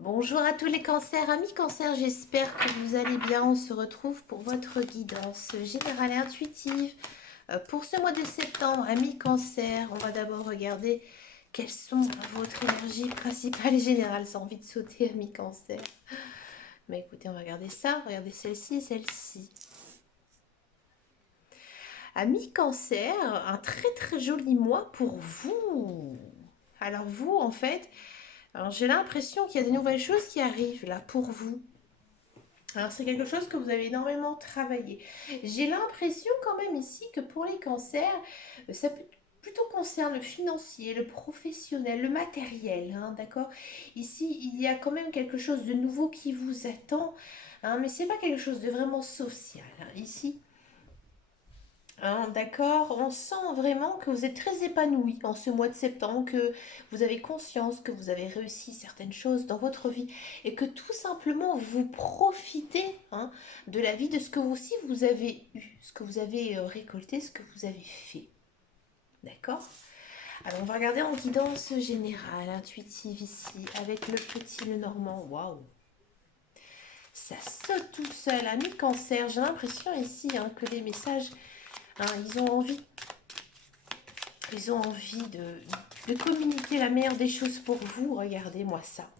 Bonjour à tous les cancers, amis cancers, j'espère que vous allez bien. On se retrouve pour votre guidance générale et intuitive pour ce mois de septembre. Amis cancer, on va d'abord regarder quelles sont votre énergie principale et générale. J'ai envie de sauter, amis cancer. Mais écoutez, on va regarder ça, regardez celle-ci et celle-ci. Amis cancer, un très très joli mois pour vous. Alors vous, en fait, j'ai l'impression qu'il y a de nouvelles choses qui arrivent là pour vous. Alors c'est quelque chose que vous avez énormément travaillé. J'ai l'impression quand même ici que pour les cancers, ça peut plutôt concerne le financier, le professionnel, le matériel, hein, d'accord. Ici, il y a quand même quelque chose de nouveau qui vous attend, hein, mais c'est pas quelque chose de vraiment social, hein. Ici, hein, d'accord, on sent vraiment que vous êtes très épanoui en ce mois de septembre, que vous avez conscience que vous avez réussi certaines choses dans votre vie et que tout simplement vous profitez, hein, de la vie, de ce que vous aussi vous avez eu, ce que vous avez récolté, ce que vous avez fait. D'accord. Alors on va regarder en guidance générale, intuitive ici, avec le petit le normand. Waouh, ça saute tout seul, ami cancer. J'ai l'impression ici, hein, que les messages, hein, ils ont envie de communiquer la meilleure des choses pour vous. Regardez-moi ça.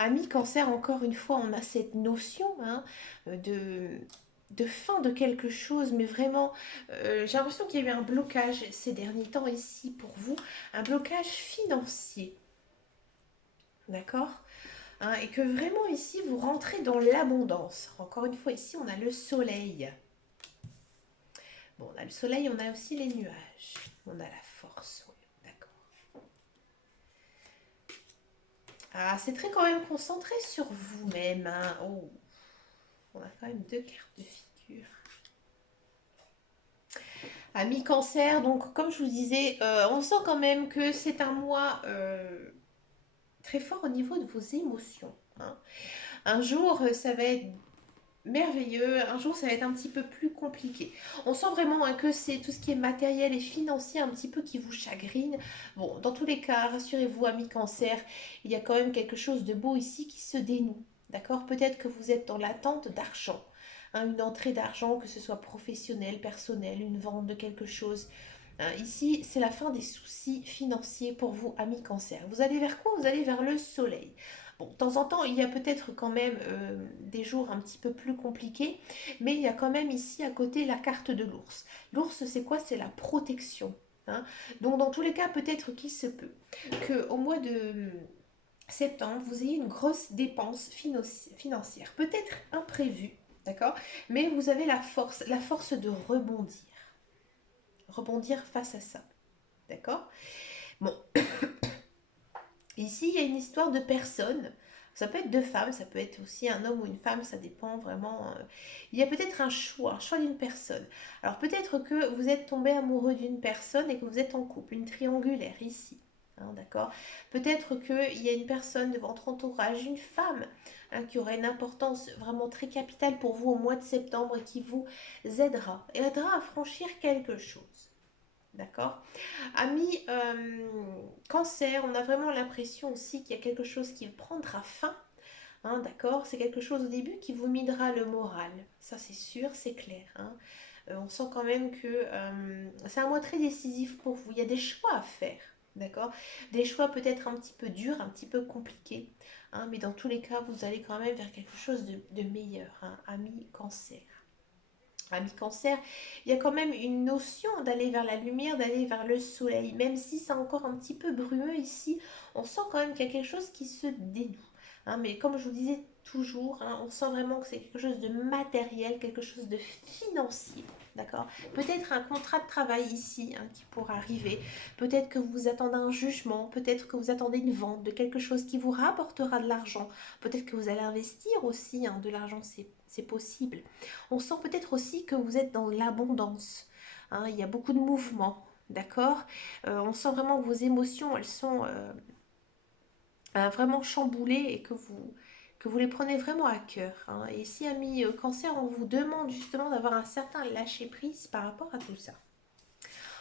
Ami cancer, encore une fois, on a cette notion, hein, de fin de quelque chose, mais vraiment, j'ai l'impression qu'il y a eu un blocage ces derniers temps ici pour vous, un blocage financier, d'accord, hein, et que vraiment ici, vous rentrez dans l'abondance. Encore une fois, ici, on a le soleil. Bon, on a le soleil, on a aussi les nuages, on a la force, oui, d'accord. Ah, c'est très quand même concentré sur vous-même, hein. Oh, on a quand même deux cartes de figure. Ami cancer, donc comme je vous disais, on sent quand même que c'est un mois très fort au niveau de vos émotions, hein. Un jour, ça va être merveilleux, un jour, ça va être un petit peu plus compliqué. On sent vraiment, hein, que c'est tout ce qui est matériel et financier un petit peu qui vous chagrine. Bon, dans tous les cas, rassurez-vous, ami cancer, il y a quand même quelque chose de beau ici qui se dénoue. D'accord. Peut-être que vous êtes dans l'attente d'argent, hein, une entrée d'argent, que ce soit professionnelle, personnelle, une vente de quelque chose. Hein, ici, c'est la fin des soucis financiers pour vous, amis cancer. Vous allez vers quoi? Vous allez vers le soleil. Bon, de temps en temps, il y a peut-être quand même des jours un petit peu plus compliqués, mais il y a quand même ici à côté la carte de l'ours. L'ours, c'est quoi? C'est la protection, hein. Donc, dans tous les cas, peut-être qu'il se peut qu'au mois de septembre, vous ayez une grosse dépense financière, peut-être imprévue, d'accord? Mais vous avez la force de rebondir face à ça, d'accord? Bon, ici, il y a une histoire de personnes. Ça peut être deux femmes, ça peut être aussi un homme ou une femme, ça dépend vraiment. Il y a peut-être un choix d'une personne. Alors peut-être que vous êtes tombé amoureux d'une personne et que vous êtes en couple, une triangulaire ici, hein, d'accord. Peut-être qu'il y a une personne de votre entourage, une femme, hein, qui aura une importance vraiment très capitale pour vous au mois de septembre et qui vous aidera à franchir quelque chose. D'accord. Ami cancer, on a vraiment l'impression aussi qu'il y a quelque chose qui prendra fin, hein, d'accord. C'est quelque chose au début qui vous midera le moral. Ça, c'est sûr, c'est clair, hein. On sent quand même que c'est un mois très décisif pour vous. Il y a des choix à faire, d'accord. Des choix peut-être un petit peu durs, un petit peu compliqués, hein, mais dans tous les cas, vous allez quand même vers quelque chose de meilleur, hein, ami cancer. Ami cancer, il y a quand même une notion d'aller vers la lumière, d'aller vers le soleil. Même si c'est encore un petit peu brumeux ici, on sent quand même qu'il y a quelque chose qui se dénoue, hein. Mais comme je vous disais toujours, hein, on sent vraiment que c'est quelque chose de matériel, quelque chose de financier. D'accord. Peut-être un contrat de travail ici, hein, qui pourra arriver. Peut-être que vous attendez un jugement. Peut-être que vous attendez une vente de quelque chose qui vous rapportera de l'argent. Peut-être que vous allez investir aussi, hein, de l'argent, c'est possible. On sent peut-être aussi que vous êtes dans l'abondance, hein, il y a beaucoup de mouvements, d'accord. On sent vraiment que vos émotions, elles sont vraiment chamboulées et que vous les prenez vraiment à cœur, hein. Et si, ami cancer, on vous demande justement d'avoir un certain lâcher-prise par rapport à tout ça.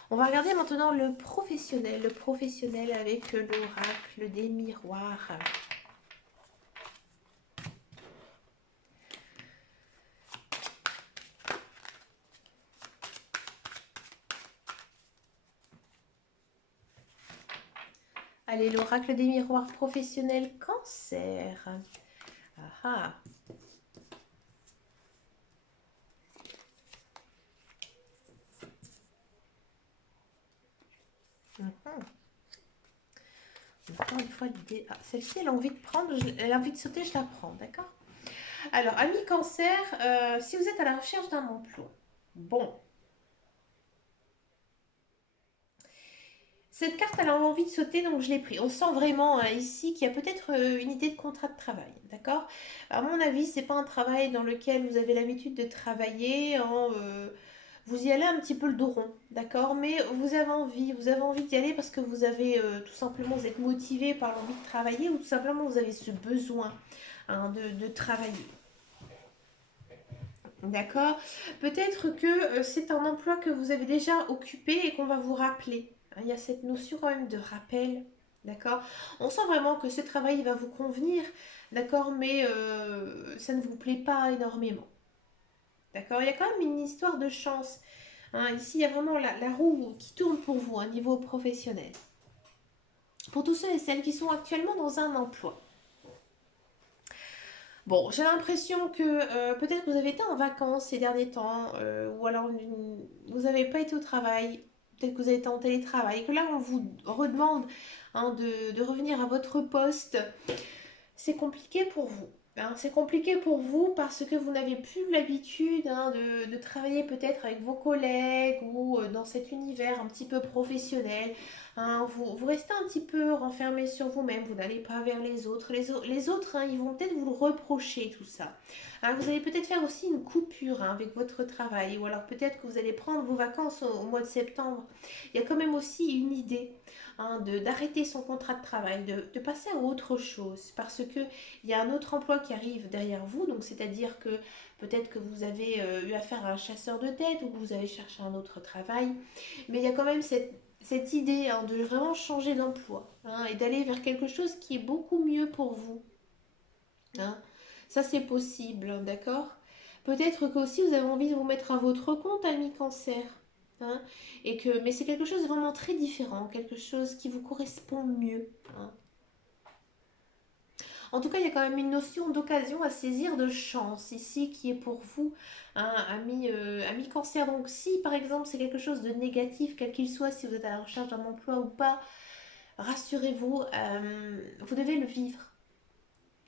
On va regarder maintenant le professionnel avec l'oracle des miroirs. Allez, l'oracle des miroirs professionnels cancer. Ah ah. Mhm. Encore une fois, l'idée. Ah, celle-ci, elle a envie de prendre, elle a envie de sauter, je la prends, d'accord? Alors, ami cancer, si vous êtes à la recherche d'un emploi, bon, cette carte, elle a envie de sauter, donc je l'ai pris. On sent vraiment ici qu'il y a peut-être une idée de contrat de travail, d'accord? À mon avis, c'est pas un travail dans lequel vous avez l'habitude de travailler vous y allez un petit peu le dos rond, d'accord? Mais vous avez envie d'y aller parce que vous avez tout simplement, vous êtes motivé par l'envie de travailler ou tout simplement vous avez ce besoin de travailler. D'accord. Peut-être que c'est un emploi que vous avez déjà occupé et qu'on va vous rappeler. Il y a cette notion quand même de rappel. D'accord. On sent vraiment que ce travail va vous convenir. D'accord. Mais ça ne vous plaît pas énormément. D'accord. Il y a quand même une histoire de chance. Ici, il y a vraiment la roue qui tourne pour vous à niveau professionnel. Pour tous ceux et celles qui sont actuellement dans un emploi. Bon, j'ai l'impression que peut-être que vous avez été en vacances ces derniers temps, ou alors vous n'avez pas été au travail, peut-être que vous avez été en télétravail, que là on vous redemande de revenir à votre poste. C'est compliqué pour vous. C'est compliqué pour vous parce que vous n'avez plus l'habitude de travailler peut-être avec vos collègues ou dans cet univers un petit peu professionnel. Vous restez un petit peu renfermé sur vous-même, vous n'allez pas vers les autres. Les autres, ils vont peut-être vous le reprocher tout ça. Vous allez peut-être faire aussi une coupure avec votre travail ou alors peut-être que vous allez prendre vos vacances au mois de septembre. Il y a quand même aussi une idée d'arrêter son contrat de travail, de passer à autre chose, parce que il y a un autre emploi qui arrive derrière vous, donc c'est-à-dire que peut-être que vous avez eu affaire à un chasseur de tête ou que vous avez cherché un autre travail, mais il y a quand même cette idée de vraiment changer d'emploi et d'aller vers quelque chose qui est beaucoup mieux pour vous. hein. Ça, c'est possible, d'accord? Peut-être que aussi vous avez envie de vous mettre à votre compte, ami cancer. hein, mais c'est quelque chose de vraiment très différent, quelque chose qui vous correspond mieux. En tout cas, il y a quand même une notion d'occasion à saisir, de chance ici qui est pour vous, ami cancer. Donc si par exemple c'est quelque chose de négatif, quel qu'il soit, si vous êtes à la recherche d'un emploi ou pas, rassurez-vous, vous devez le vivre.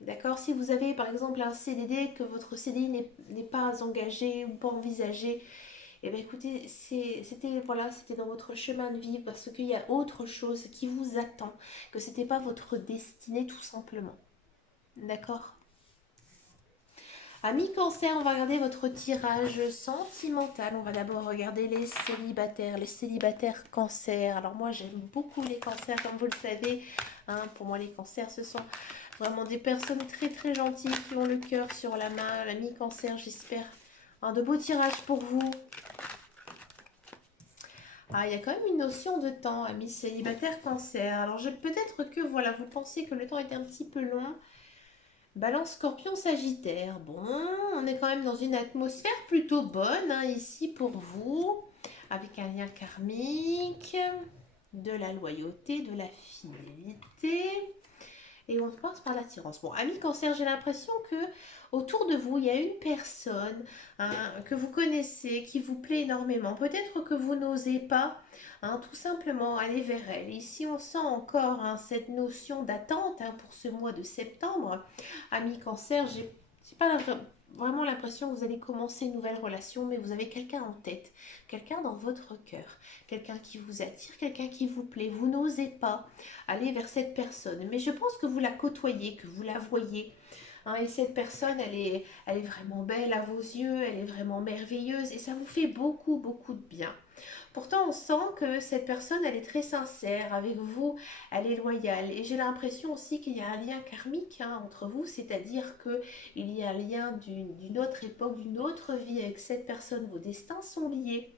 D'accord. Si vous avez par exemple un CDD, que votre CDI n'est pas engagé ou pas envisagé, eh bien écoutez, c'était dans votre chemin de vie parce qu'il y a autre chose qui vous attend, que c'était pas votre destinée tout simplement. D'accord. Ami cancer, on va regarder votre tirage sentimental. On va d'abord regarder les célibataires. Les célibataires cancer. Alors moi j'aime beaucoup les cancers comme vous le savez. Pour moi les cancers ce sont vraiment des personnes très très gentilles qui ont le cœur sur la main. L'ami cancer, j'espère de beaux tirages pour vous. Il y a quand même une notion de temps, ami célibataire cancer. Alors peut-être que voilà, vous pensez que le temps est un petit peu long. Balance Scorpion Sagittaire. Bon, on est quand même dans une atmosphère plutôt bonne ici pour vous, avec un lien karmique, de la loyauté, de la fidélité. Et on commence par l'attirance. Bon, ami cancer, j'ai l'impression que autour de vous, il y a une personne que vous connaissez, qui vous plaît énormément. Peut-être que vous n'osez pas tout simplement aller vers elle. Ici, on sent encore cette notion d'attente pour ce mois de septembre. Ami cancer, j'ai pas vraiment l'impression que vous allez commencer une nouvelle relation, mais vous avez quelqu'un en tête, quelqu'un dans votre cœur, quelqu'un qui vous attire, quelqu'un qui vous plaît. Vous n'osez pas aller vers cette personne. Mais je pense que vous la côtoyez, que vous la voyez. Et cette personne, elle est vraiment belle à vos yeux, elle est vraiment merveilleuse et ça vous fait beaucoup, beaucoup de bien. Pourtant, on sent que cette personne, elle est très sincère avec vous, elle est loyale. Et j'ai l'impression aussi qu'il y a un lien karmique entre vous, c'est-à-dire qu'il y a un lien d'une autre époque, d'une autre vie avec cette personne. Vos destins sont liés.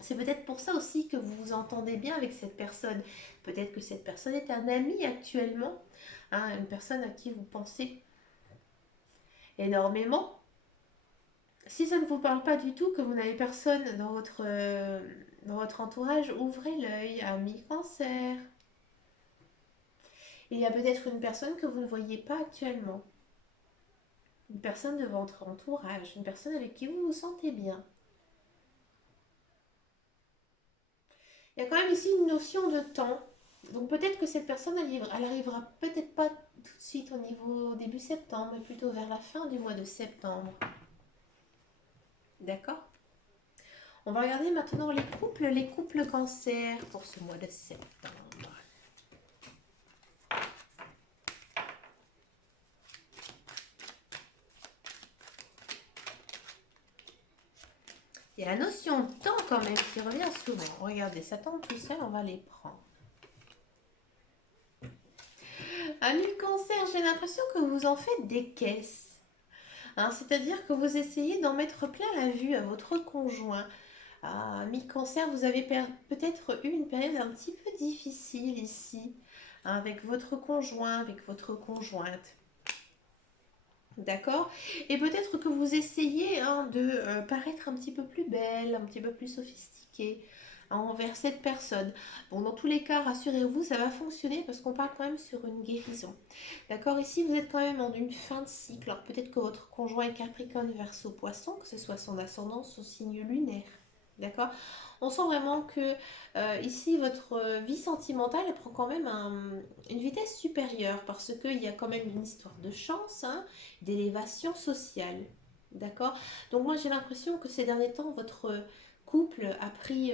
C'est peut-être pour ça aussi que vous vous entendez bien avec cette personne. Peut-être que cette personne est un ami actuellement, une personne à qui vous pensez énormément. Si ça ne vous parle pas du tout, que vous n'avez personne dans votre entourage, ouvrez l'œil, ami cancer. Et il y a peut-être une personne que vous ne voyez pas actuellement. Une personne de votre entourage, une personne avec qui vous vous sentez bien. Il y a quand même ici une notion de temps. Donc peut-être que cette personne, elle arrivera peut-être pas tout de suite au niveau début septembre, mais plutôt vers la fin du mois de septembre. D'accord? On va regarder maintenant les couples cancer pour ce mois de septembre. Il y a la notion de temps quand même qui revient souvent. Regardez, ça tombe tout seul, on va les prendre. Ami cancer, j'ai l'impression que vous en faites des caisses. Hein, c'est-à-dire que vous essayez d'en mettre plein la vue à votre conjoint. Ah, mi-cancer, vous avez peut-être eu une période un petit peu difficile ici, hein, avec votre conjoint, avec votre conjointe. D'accord? Et peut-être que vous essayez hein, de paraître un petit peu plus belle, un petit peu plus sophistiquée hein, envers cette personne. Bon, dans tous les cas, rassurez-vous, ça va fonctionner parce qu'on parle quand même sur une guérison. D'accord? Ici, vous êtes quand même en une fin de cycle. Alors peut-être que votre conjoint est Capricorne, Verseau, Poisson, que ce soit son ascendant, son signe lunaire. D'accord? On sent vraiment que ici, votre vie sentimentale elle prend quand même une vitesse supérieure parce qu'il y a quand même une histoire de chance, hein, d'élévation sociale. D'accord? Donc moi, j'ai l'impression que ces derniers temps, votre couple a pris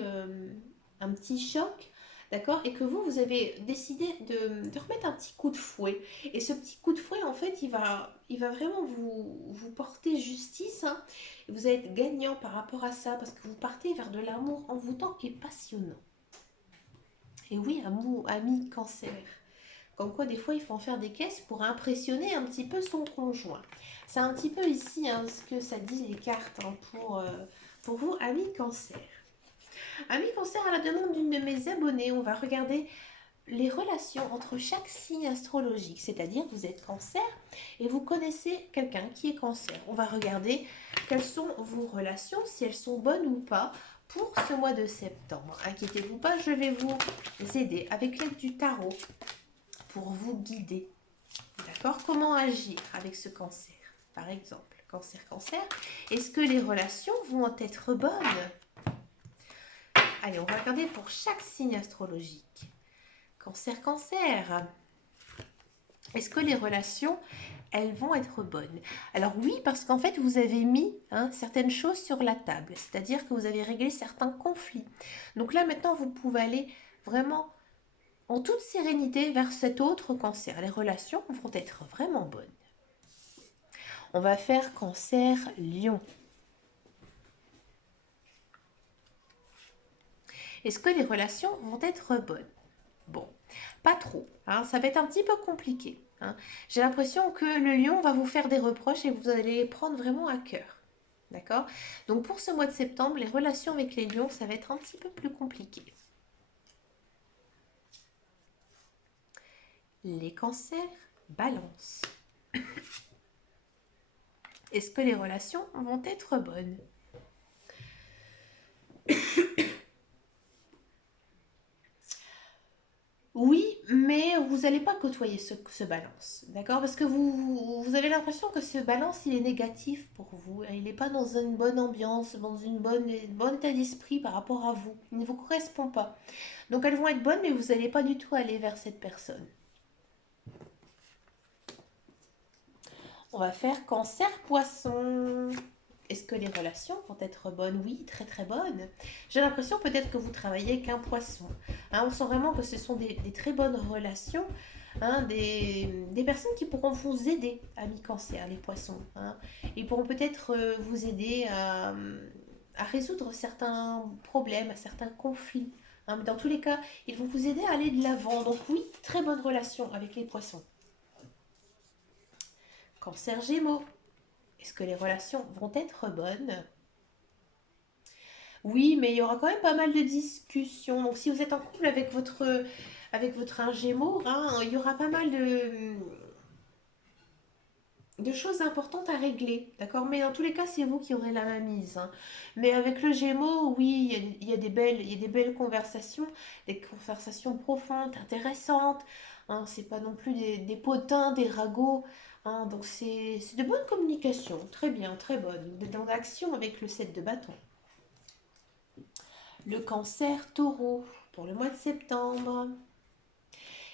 un petit choc. D'accord? Et que vous avez décidé de remettre un petit coup de fouet. Et ce petit coup de fouet, en fait, il va vraiment vous porter justice. Hein, vous allez être gagnant par rapport à ça parce que vous partez vers de l'amour envoûtant et passionnant. Et oui, amour, ami, cancer. Comme quoi, des fois, il faut en faire des caisses pour impressionner un petit peu son conjoint. C'est un petit peu ici hein, ce que ça dit les cartes hein, pour vous, ami cancer. Ami cancer, à la demande d'une de mes abonnées, on va regarder les relations entre chaque signe astrologique, c'est-à-dire vous êtes cancer et vous connaissez quelqu'un qui est cancer. On va regarder quelles sont vos relations, si elles sont bonnes ou pas pour ce mois de septembre. Inquiétez-vous pas, je vais vous aider avec l'aide du tarot pour vous guider. D'accord? Comment agir avec ce cancer? Par exemple, cancer. Est-ce que les relations vont être bonnes? Allez, on va regarder pour chaque signe astrologique. Cancer. Est-ce que les relations, elles vont être bonnes? Alors oui, parce qu'en fait, vous avez mis hein, certaines choses sur la table. C'est-à-dire que vous avez réglé certains conflits. Donc là, maintenant, vous pouvez aller vraiment en toute sérénité vers cet autre cancer. Les relations vont être vraiment bonnes. On va faire cancer lion. Est-ce que les relations vont être bonnes? Bon, pas trop. Hein, ça va être un petit peu compliqué. Hein. J'ai l'impression que le lion va vous faire des reproches et vous allez les prendre vraiment à cœur. D'accord? Donc pour ce mois de septembre, les relations avec les lions, ça va être un petit peu plus compliqué. Les cancers, balance. Est-ce que les relations vont être bonnes? Oui, mais vous n'allez pas côtoyer ce balance, d'accord? Parce que vous avez l'impression que ce balance, il est négatif pour vous. Il n'est pas dans une bonne ambiance, dans une bonne état d'esprit par rapport à vous. Il ne vous correspond pas. Donc elles vont être bonnes, mais vous n'allez pas du tout aller vers cette personne. On va faire cancer poisson. Est-ce que les relations vont être bonnes? Oui, très très bonnes. J'ai l'impression peut-être que vous travaillez avec un poisson. Hein, on sent vraiment que ce sont des très bonnes relations. Hein, des personnes qui pourront vous aider, amis cancer, les poissons. Hein. Ils pourront peut-être vous aider à résoudre certains problèmes, à certains conflits. Hein. Dans tous les cas, ils vont vous aider à aller de l'avant. Donc oui, très bonne relation avec les poissons. Cancer Gémeaux. Est-ce que les relations vont être bonnes? Oui, mais il y aura quand même pas mal de discussions. Donc, si vous êtes en couple avec votre un Gémeaux, hein, il y aura pas mal de choses importantes à régler. D'accord? Mais dans tous les cas, c'est vous qui aurez la main mise. Hein. Mais avec le Gémeaux, oui, il y a des belles conversations, des conversations profondes, intéressantes. Hein, c'est pas non plus des potins, des ragots. Hein, donc c'est de bonne communication. Très bien, très bonne. Vous êtes dans l'action avec le 7 de bâton. Le cancer taureau pour le mois de septembre.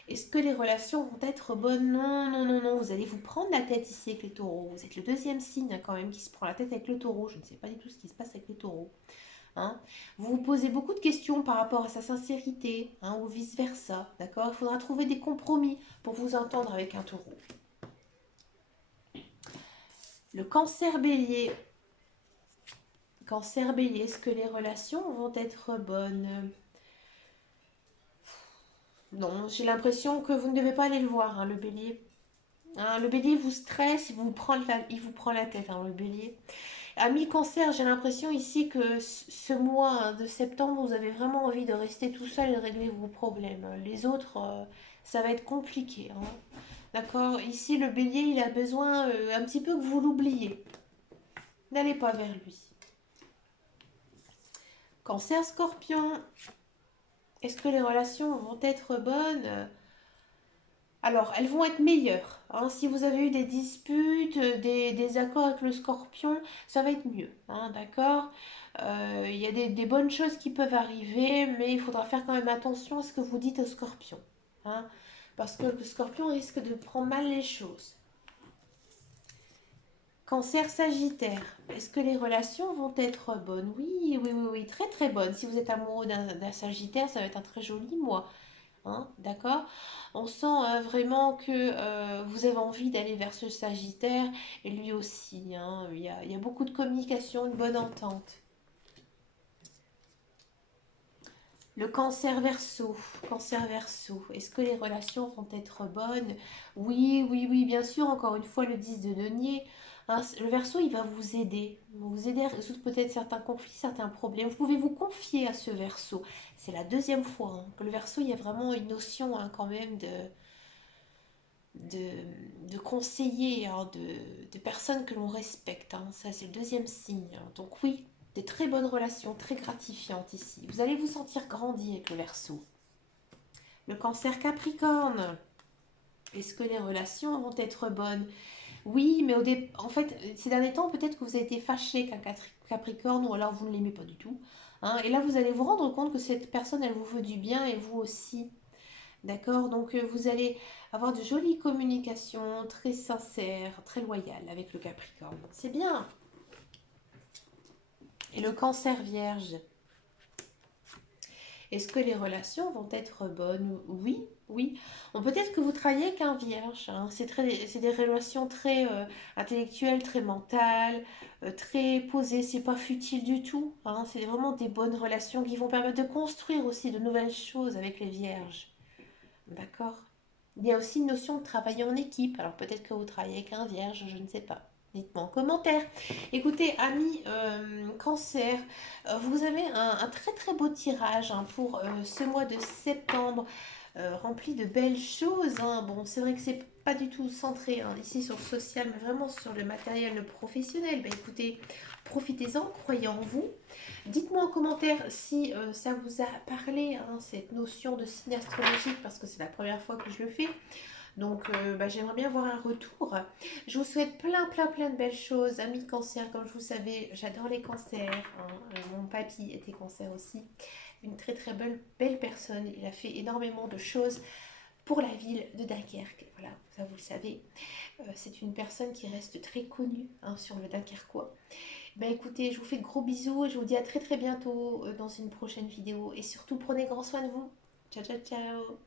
Est-ce que les relations vont être bonnes? Non, non, non, non. Vous allez vous prendre la tête ici avec les taureaux. Vous êtes le deuxième signe hein, quand même qui se prend la tête avec le taureau. Je ne sais pas du tout ce qui se passe avec les taureaux. Hein. Vous vous posez beaucoup de questions par rapport à sa sincérité hein, ou vice-versa. D'accord. Il faudra trouver des compromis pour vous entendre avec un taureau. Le cancer bélier. Cancer bélier, est-ce que les relations vont être bonnes? Non, j'ai l'impression que vous ne devez pas aller le voir, hein, le bélier. Hein, le bélier vous stresse, il vous prend la tête, hein, le bélier. Ami cancer, j'ai l'impression ici que ce mois hein, de septembre, vous avez vraiment envie de rester tout seul et de régler vos problèmes. Les autres, ça va être compliqué. Hein. D'accord. Ici, le bélier, il a besoin un petit peu que vous l'oubliez. N'allez pas vers lui. Cancer scorpion, est-ce que les relations vont être bonnes? Alors, elles vont être meilleures. Hein. Si vous avez eu des disputes, des accords avec le scorpion, ça va être mieux. Hein, d'accord. Il y a des bonnes choses qui peuvent arriver, mais il faudra faire quand même attention à ce que vous dites au scorpion. Hein, parce que le scorpion risque de prendre mal les choses. Cancer sagittaire, est-ce que les relations vont être bonnes? Oui, oui, oui, oui, très très bonnes. Si vous êtes amoureux d'un sagittaire, ça va être un très joli mois. Hein, d'accord. On sent vraiment que vous avez envie d'aller vers ce Sagittaire et lui aussi. Hein, il y a beaucoup de communication, une bonne entente. Le cancer verseau, cancer verseau, est-ce que les relations vont être bonnes? Oui, oui, oui, bien sûr, encore une fois, le 10 de denier. Hein, le verseau, il va vous aider à résoudre peut-être certains conflits, certains problèmes. Vous pouvez vous confier à ce verseau. C'est la deuxième fois hein, que le verseau, il y a vraiment une notion hein, quand même de, de conseiller, hein, de personnes que l'on respecte. Hein. Ça, c'est le deuxième signe. Hein. Donc oui, des très bonnes relations, très gratifiantes ici. Vous allez vous sentir grandi avec le Verseau. Le cancer Capricorne. Est-ce que les relations vont être bonnes? Oui, mais en fait, ces derniers temps, peut-être que vous avez été fâché avec un Capricorne ou alors vous ne l'aimez pas du tout. Hein. Et là, vous allez vous rendre compte que cette personne, elle vous veut du bien et vous aussi. D'accord. Donc, vous allez avoir de jolies communications, très sincères, très loyales avec le Capricorne. C'est bien. Et le cancer vierge. Est-ce que les relations vont être bonnes? Oui, oui. Bon, peut-être que vous travaillez avec un vierge. Hein. C'est des relations très intellectuelles, très mentales, très posées. C'est pas futile du tout. Hein. C'est vraiment des bonnes relations qui vont permettre de construire aussi de nouvelles choses avec les vierges. D'accord. Il y a aussi une notion de travailler en équipe. Alors peut-être que vous travaillez avec un vierge, je ne sais pas. Dites-moi en commentaire. Écoutez, amis cancer, vous avez un très très beau tirage hein, pour ce mois de septembre, rempli de belles choses. Hein. Bon, c'est vrai que c'est pas du tout centré hein, ici sur le social, mais vraiment sur le matériel, le professionnel. Ben, écoutez, profitez-en, croyez en vous. Dites-moi en commentaire si ça vous a parlé, hein, cette notion de signe astrologique, parce que c'est la première fois que je le fais. Donc, j'aimerais bien voir un retour. Je vous souhaite plein, plein, plein de belles choses. Amis cancer, comme je vous savez, j'adore les cancers. Hein. Mon papy était cancer aussi. Une très, très belle personne. Il a fait énormément de choses pour la ville de Dunkerque. Voilà, ça vous le savez. C'est une personne qui reste très connue hein, sur le Dunkerquois. Ben écoutez, je vous fais de gros bisous et je vous dis à très très bientôt dans une prochaine vidéo. Et surtout, prenez grand soin de vous. Ciao, ciao, ciao.